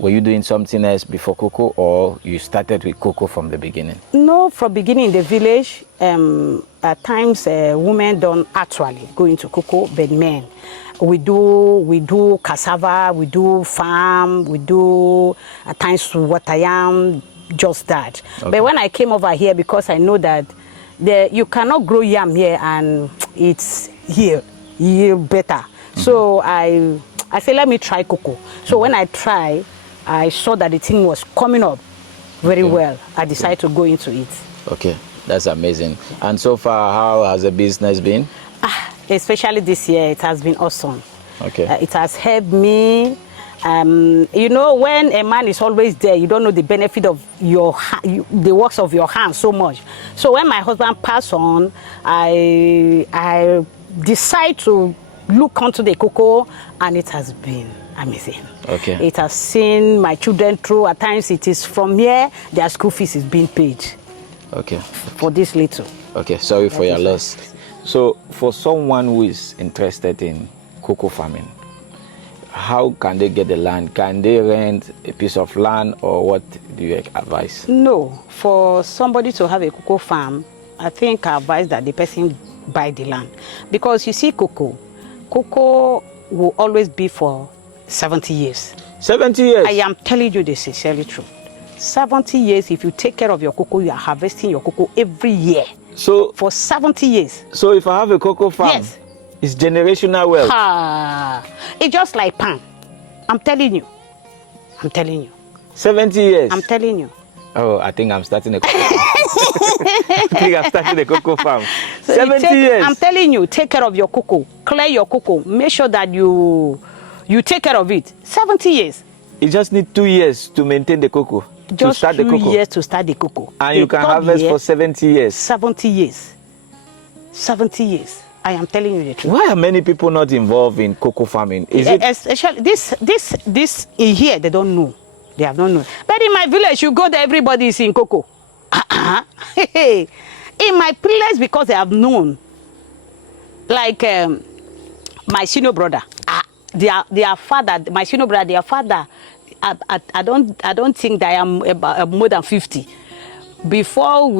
Were you doing something else before cocoa, or you started with cocoa from the beginning? No, from beginning in the village, at times women don't actually go into cocoa, but men. We do cassava, we do farm, we do at times water yam, just that. Okay. But when I came over here, because I know that you cannot grow yam here and it's here better. So I said, let me try cocoa. So when I tried, I saw that the thing was coming up very well. I decided to go into it. Okay, that's amazing. And so far, how has the business been? Especially this year, it has been awesome. Okay. It has helped me. You know, when a man is always there, you don't know the benefit of the works of your hands so much. So when my husband passed on, I decided to look onto the cocoa, and it has been amazing. Okay. It has seen my children through. At times, it is from here their school fees is being paid. Okay. For this little. Okay, sorry for your loss. So, for someone who is interested in cocoa farming, how can they get the land? Can they rent a piece of land, or what do you advise? No, for somebody to have a cocoa farm, I think I advise that the person buy the land. Because you see cocoa will always be for 70 years. 70 years? I am telling you this is sincerely true. 70 years, if you take care of your cocoa, you are harvesting your cocoa every year. So for 70 years. So if I have a cocoa farm, yes, it's generational wealth. It's just like palm. I'm telling you. 70 years? I'm telling you. Oh, I think I'm starting a cocoa farm. So 70 years? I'm telling you, take care of your cocoa. Clear your cocoa. Make sure that you take care of it. 70 years. You just need 2 years to maintain the cocoa. Just 2 years to start the cocoa. And you can harvest for 70 years. 70 years. 70 years. I am telling you the truth. Why are many people not involved in cocoa farming? Is it especially this in here, they don't know. They have not known. But in my village, you go there, everybody is in cocoa. In my place, because they have known, like my senior brother, their father, my senior brother, their father. I don't think that I am about more than 50. Before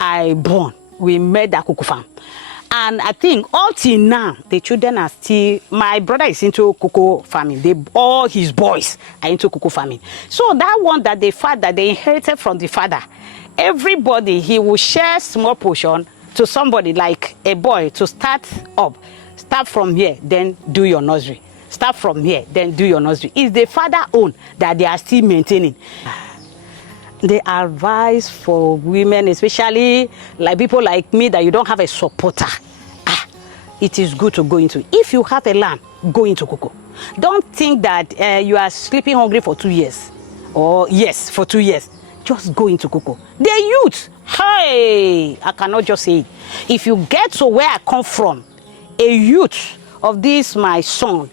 I born, we made that cocoa farm. And I think all till now, the children are still, my brother is into cocoa farming. All his boys are into cocoa farming. So that one that they inherited from the father, everybody, he will share small portion to somebody like a boy to start up. Start from here, then do your nursery. Start from here, then do your nursery. It's the father own that they are still maintaining. The advice for women, especially like people like me, that you don't have a supporter, it is good to go into. If you have a land, go into cocoa. Don't think that you are sleeping hungry for 2 years, or yes, for 2 years. Just go into cocoa. The youth, hey, I cannot just say it. If you get to where I come from, a youth of this, my son,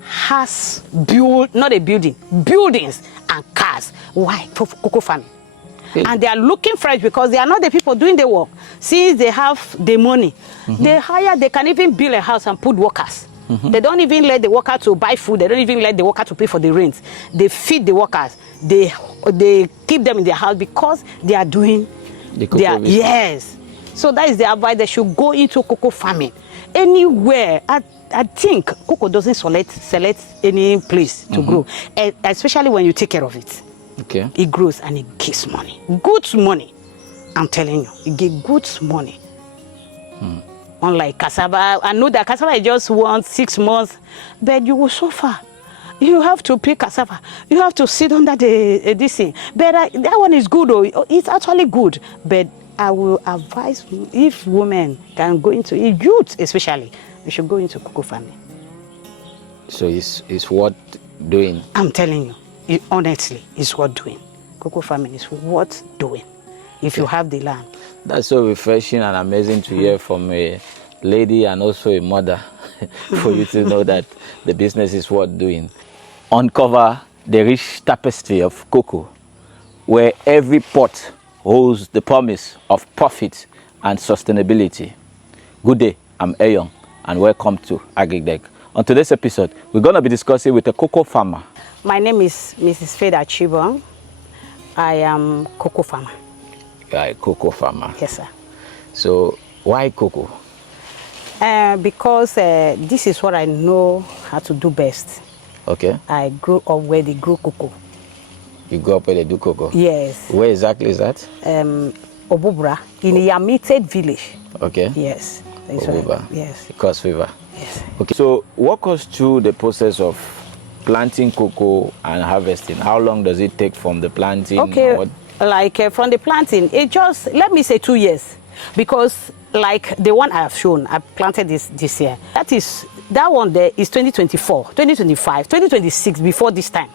has buildings and cars. Why? For cocoa farming. Okay. And they are looking fresh because they are not the people doing the work. Since they have the money, they can even build a house and put workers. They don't even let the worker to buy food. They don't even let the worker to pay for the rent. They feed the workers. They keep them in their house because they are doing the cocoa business. Yes. So that is the advice. They should go into cocoa farming. Anywhere. I think cocoa doesn't select any place to grow, especially when you take care of it. Okay. It grows and it gives money. Good money. I'm telling you, it gives good money. Unlike cassava, I know that cassava is just 6 months, but you will suffer. You have to pick cassava. You have to sit under this thing. But that one is good, though. It's actually good. But I will advise, if women can go into it, youth especially, we should go into cocoa farming. So it's worth doing. I'm telling you, honestly, it's worth doing. Cocoa farming is worth doing if you have the land. That's so refreshing and amazing to hear from a lady and also a mother for you to know that the business is worth doing. Uncover the rich tapestry of cocoa, where every pot holds the promise of profit and sustainability. Good day, I'm Ayon, and welcome to AgricDeck. On today's episode, we're going to be discussing with a cocoa farmer My name is Mrs. Feda Chibon. I am cocoa farmer. You are a cocoa farmer. Yes, sir. So why cocoa? Because this is what I know how to do best. Okay. I grew up where they grow cocoa. You grew up where they do cocoa? Yes. Where exactly is that? Obubra, in a Yamited village. Okay. Yes. Obubra. Yes. Cross River. Yes. Okay. So walk us through the process of planting cocoa and harvesting. How long does it take from the planting? Okay. Like from the planting, it just, let me say 2 years. Because like the one I have shown, I planted this year. That one there is 2024, 2025, 2026 before this time.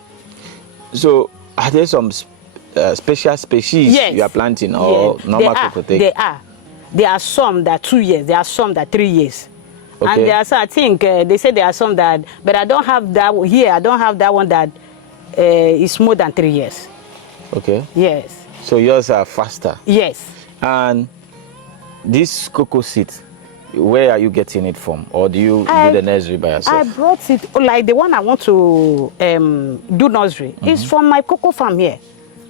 So are there some special species yes. you are planting or yes. normal cocoa? There are some that 2 years, there are some that 3 years. Okay. And there are some, I think they say there are some that, but I don't have that here. I don't have that one that is more than 3 years. Okay. Yes. So yours are faster. Yes. And this cocoa seed, where are you getting it from? Or do you do the nursery by yourself? I brought it, like the one I want to do nursery, is from my cocoa farm here.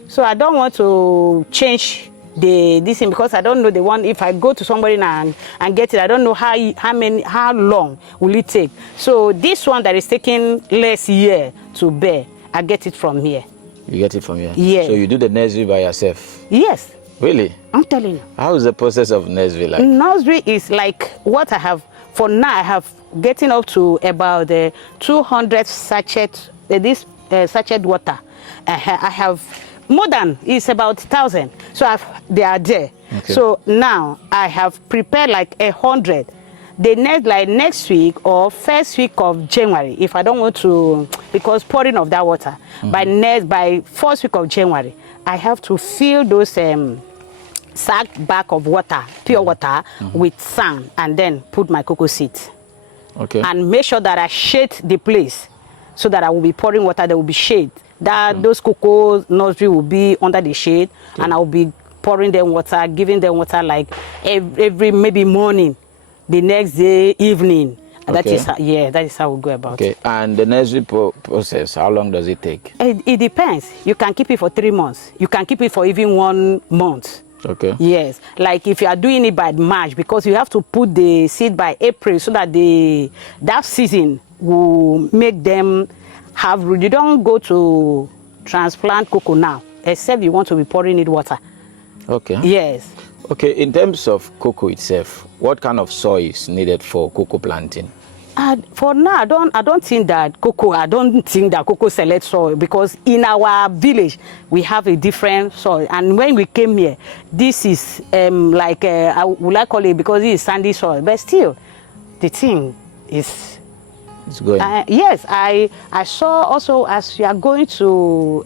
So I don't want to change this thing because I don't know the one. If I go to somebody now and get it, I don't know how long will it take. So this one that is taking less year to bear, I get it from here. You get it from here? Yes. So you do the nursery by yourself? Yes. Really? I'm telling you. How is the process of nursery like? Nursery is like what I have, for now I have getting up to about 200 sachet, sachet water. I have more than, it's about 1,000. So they are there. Okay. So now I have prepared like 100. The next week or first week of January, if I don't want to, because pouring of that water, by first week of January, I have to fill those sack back of water, pure water, with sand, and then put my cocoa seeds. Okay. And make sure that I shade the place so that I will be pouring water, there will be shade. Those cocoa nursery will be under the shade, and I will be pouring them water, giving them water like every maybe morning, the next day, evening. Okay. That is how we go about it. Okay, and the nursery process, how long does it take? It depends. You can keep it for 3 months. You can keep it for even 1 month. Okay. Yes, like if you are doing it by March, because you have to put the seed by April so that that season will make them have root. You don't go to transplant cocoa now, except you want to be pouring it water. Okay. Yes. Okay, in terms of cocoa itself, what kind of soil is needed for cocoa planting? For now, I don't think that cocoa selects soil, because in our village we have a different soil. And when we came here, this is like I would like call it, because it is sandy soil, but still, the thing is. It's going. Yes, I saw also, as you are going to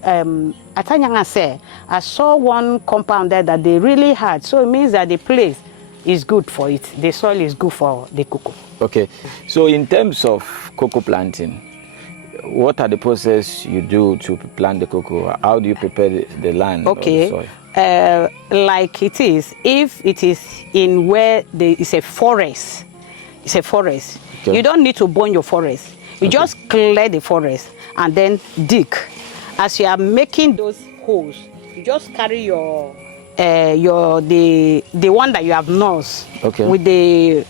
Atanyanga say, I saw one compound there that they really had. So it means that the place is good for it. The soil is good for the cocoa. Okay, so in terms of cocoa planting, what are the process you do to plant the cocoa? How do you prepare the land or the soil? Like it is, if it is in where there is a forest, it's a forest. Okay. You don't need to burn your forest. You just clear the forest and then dig. As you are making those holes, you just carry the one that you have nursed with the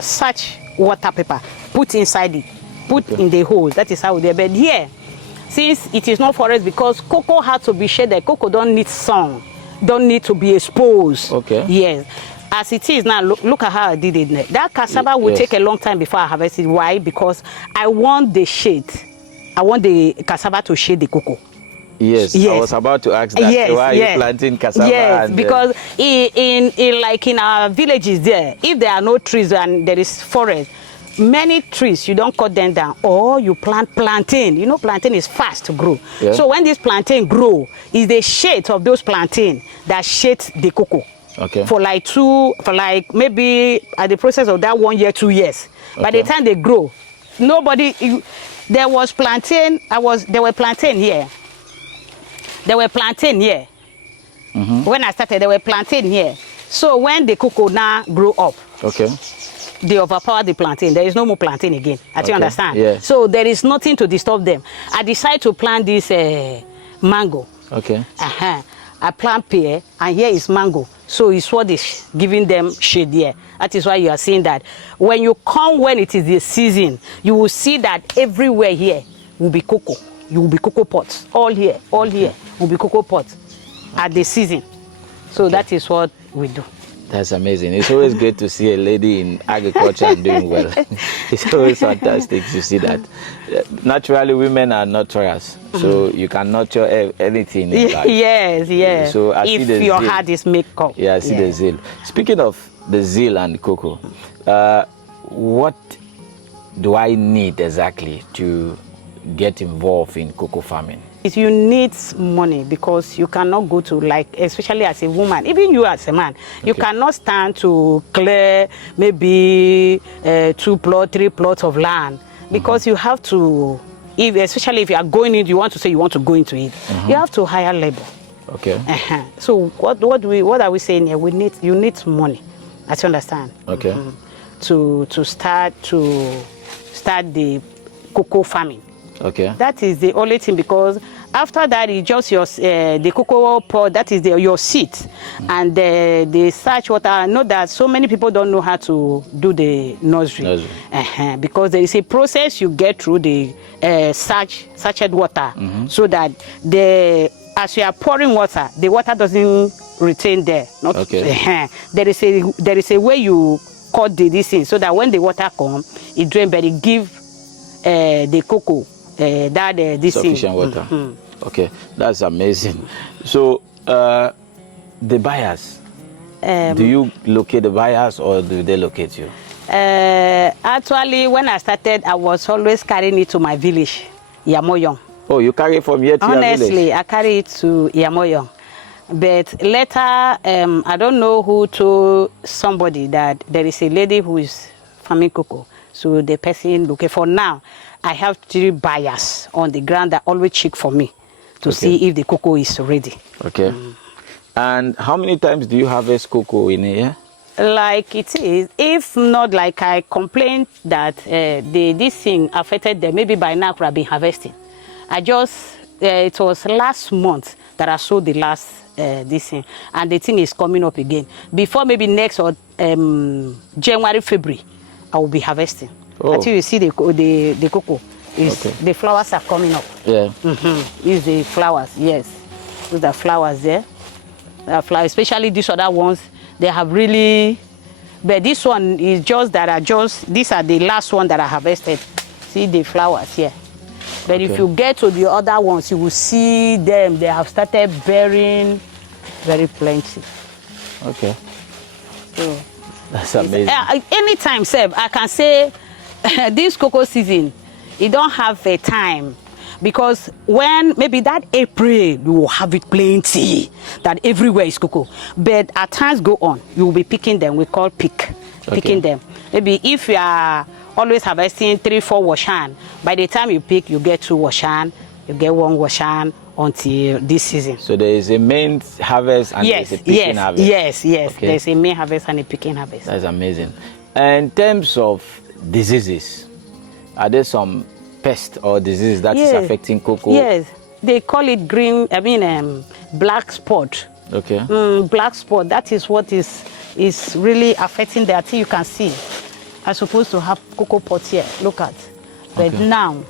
such water paper, put inside it, put in the hole. That is how we do it. But here, since it is not forest, because cocoa has to be shaded, cocoa don't need sun, don't need to be exposed. Okay. Yes. As it is now, look at how I did it. That cassava will take a long time before I harvest it. Why? Because I want the shade. I want the cassava to shade the cocoa. Yes, I was about to ask that. Yes, why are you planting cassava? Yes, because in our villages there, if there are no trees and there is forest, many trees, you don't cut them down, or you plant plantain. You know, plantain is fast to grow. Yeah. So when this plantain grow, it's the shade of those plantain that shades the cocoa. Okay. For like maybe at the process of that 1 year, 2 years. Okay. By the time they grow, there was plantain. There were plantain here. There were plantain here. When I started, there were plantain here. So when the cocoa now grew up, they overpower the plantain. There is no more plantain again. I think you understand? Yes. So there is nothing to disturb them. I decide to plant this mango. Okay. I plant pear, and here is mango. So it's what is giving them shade here. That is why you are seeing that. When you come when it is the season, you will see that everywhere here will be cocoa. You will be cocoa pots. All here will be cocoa pots at the season. So that is what we do. That's amazing. It's always great to see a lady in agriculture and doing well. It's always fantastic to see that. Naturally, women are nurturers, so you can nurture anything in life. Yes. So I if see the your zeal. heart is made up. Yeah, I see the zeal. Speaking of the zeal and cocoa, what do I need exactly to get involved in cocoa farming? You need money, because you cannot go to, like, especially as a woman, even you as a man, you cannot stand to clear maybe 2 plots, 3 plots of land, because you have to, especially if you are going in, you want to say you want to go into it, you have to hire labor. Okay. So what are we saying here? You need money. I understand. Okay. To start the cocoa farming. Okay. That is the only thing, because after that it's just your the cocoa pod, that is your seed, and the search water. I know that so many people don't know how to do the nursery. Because there is a process you get through the sachet water, so that as you are pouring water, the water doesn't retain there. There is a way you cut this thing, so that when the water comes, it drain, but it give the cocoa this sufficient water. Okay, that's amazing. So the buyers, do you locate the buyers, or do they locate you? Actually, when I started, I was always carrying it to my village, Yamoyong. Oh, you carry it from here to your village? Honestly, I carry it to Yamoyong. But later, I don't know who told somebody that there is a lady who is farming cocoa. So the person, okay, for now, I have 3 buyers on the ground that always check for me to see if the cocoa is ready. Okay. And how many times do you harvest cocoa in a year? Like it is, if not, like I complained that this thing affected them, maybe by now I could have been harvesting. It was last month that I sold the last this thing, and the thing is coming up again. Before maybe next or January, February, I will be harvesting. Until you see the cocoa, the flowers are coming up. Yeah. Is the flowers, yes. Those are flowers there. Flowers, especially these other ones, they have really. But this one is just that these are the last one that I harvested. See the flowers here. But if you get to the other ones, you will see them. They have started bearing very plenty. Okay. So that's amazing. Anytime, Seb, I can say this cocoa season, you don't have a time, because when maybe that April you will have it plenty, that everywhere is cocoa. But as times go on, you will be picking them. We call picking them. Maybe if you are always harvesting 3, 4 washan, by the time you pick, you get 2 washan, you get 1 washan until this season. So there is a main harvest and there is a picking harvest. Yes. Okay. There's a main harvest and a picking harvest. That's amazing. And in terms of diseases, are there some pest or disease that is affecting cocoa? Yes, they call it black spot. Okay. Black spot, that is what is really affecting the thing. You can see I'm supposed to have cocoa pots here, look at. But now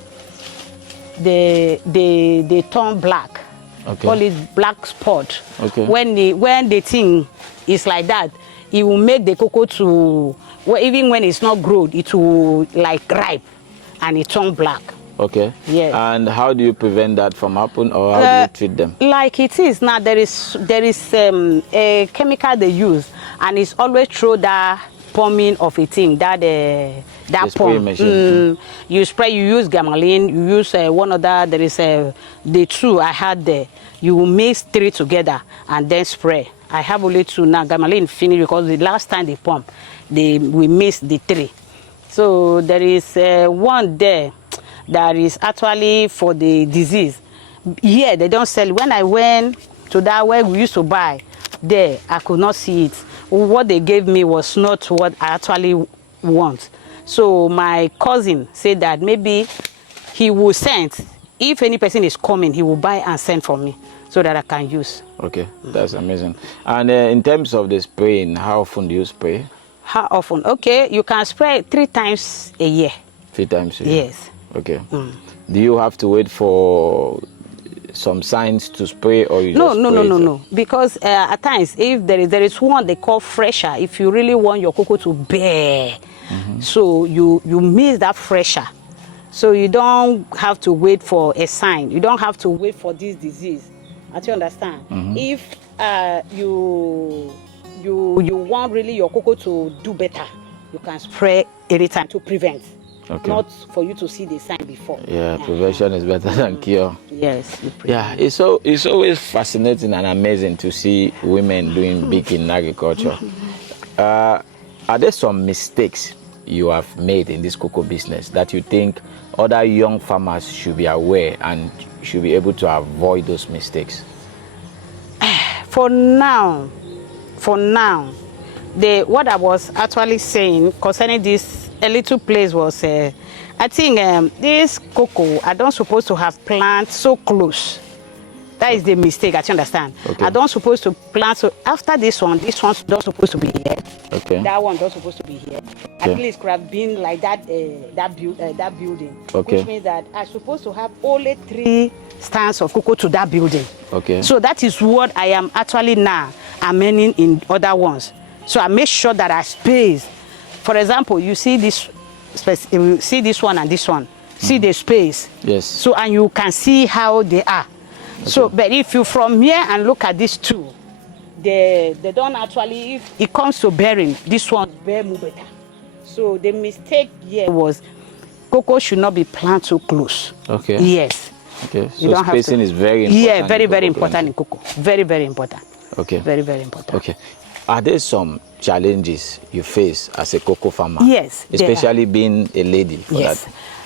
they turn black. Call it black spot. When the thing is like that, it will make the cocoa to, even when it's not grown, it will like ripe and it turn black. Yes. And how do you prevent that from happening, or how do you treat them? Like it is now, there is a chemical they use, and it's always through that pumping of a thing, that pump. You spray, you use gamalin, you use one other, there is the 2 I had there. You mix 3 together and then spray. I have only 2 now, gamalin finished, because the last time they pump, we mixed the 3. So there is one there that is actually for the disease. Here they don't sell. When I went to that where we used to buy, there I could not see it. What they gave me was not what I actually want. So my cousin said that maybe he will send, if any person is coming, he will buy and send for me so that I can use. Okay, that's amazing. And in terms of the spraying, how often do you spray? How often? Okay, you can spray 3 times a year. 3 times a year? Yes. Okay. Do you have to wait for some signs to spray, or you just spray it? No. Because at times, if there is one they call fresher, if you really want your cocoa to bear, so you miss that fresher. So you don't have to wait for a sign. You don't have to wait for this disease. Do you understand? If you want really your cocoa to do better, you can spray anytime to prevent. Okay. Not for you to see the sign before. Yeah, prevention is better than cure. Yes. Yeah, it's always fascinating and amazing to see women doing big in agriculture. Are there some mistakes you have made in this cocoa business that you think other young farmers should be aware and should be able to avoid those mistakes? For now, what I was actually saying concerning this a little place was, I think this cocoa, I don't supposed to have plant so close. That is the mistake, I understand. Okay. I don't supposed to plant, so after this one's not supposed to be here. Okay. That one not supposed to be here. Okay. At least could have been like that, that building. Okay. Which means that I'm supposed to have only 3 stands of cocoa to that building. Okay. So that is what I am actually now amending in other ones. So I make sure that I space. For example, you see this one and this one. See the space. Yes. So, and you can see how they are. Okay. So, but if you from here and look at these 2, they don't actually, if it comes to bearing, this one bear more better. So the mistake here was cocoa should not be planted so close. Okay. Yes. Okay. So spacing is very important. Yeah, very important in cocoa. Very important. Okay. Very important. Okay. Are there some challenges you face as a cocoa farmer? Yes. Especially being a lady. Yes.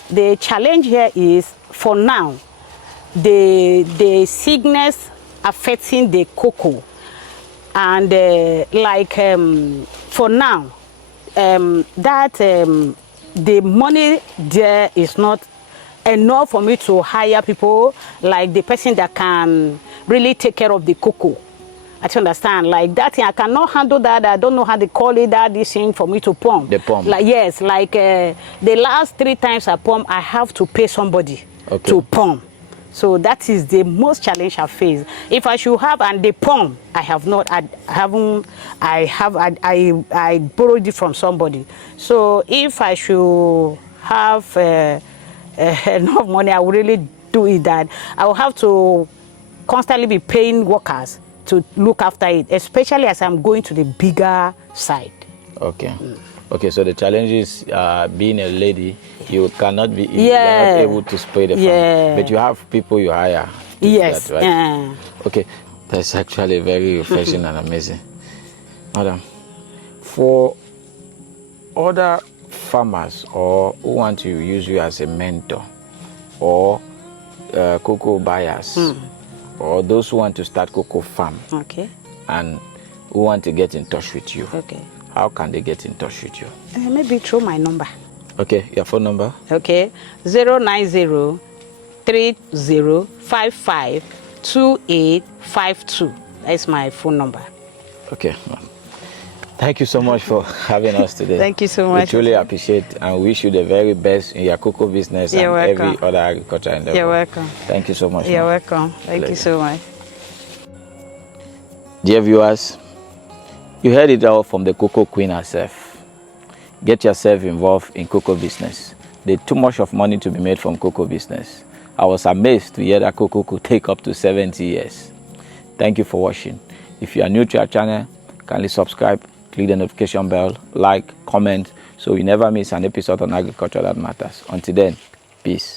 The challenge here is, for now, the sickness affecting the cocoa, and for now, the money there is not enough for me to hire people like the person that can really take care of the cocoa. I understand, like that thing, I cannot handle that. I don't know how they call it, this thing for me to pump. The pump. Like, yes, like the last 3 times I pump, I have to pay somebody to pump. So that is the most challenge I face. If I should have, and the pump, I borrowed it from somebody. So if I should have enough money, I would really do it. That I will have to constantly be paying workers to look after it, especially as I'm going to the bigger side. Okay. Okay, so the challenge is being a lady, you cannot be you're not able to spray the farm, but you have people you hire. Yes. That, right? Okay, that's actually very refreshing and amazing. Madam, for other farmers or who want to use you as a mentor, or cocoa buyers, or those who want to start cocoa farm, and who want to get in touch with you, how can they get in touch with you? Maybe through my number. Okay, your phone number? Okay, 090-3055-2852. That's my phone number. Okay. Thank you so much for having us today. Thank you so much. We truly appreciate and wish you the very best in your cocoa business. You're and welcome. Every other agriculture endeavor. You're welcome. Thank you so much. You're welcome. Thank you so much. Dear viewers, you heard it all from the cocoa queen herself. Get yourself involved in cocoa business. There's too much of money to be made from cocoa business. I was amazed to hear that cocoa could take up to 70 years. Thank you for watching. If you are new to our channel, kindly subscribe, click the notification bell, like, comment, so you never miss an episode on agriculture that matters. Until then, peace.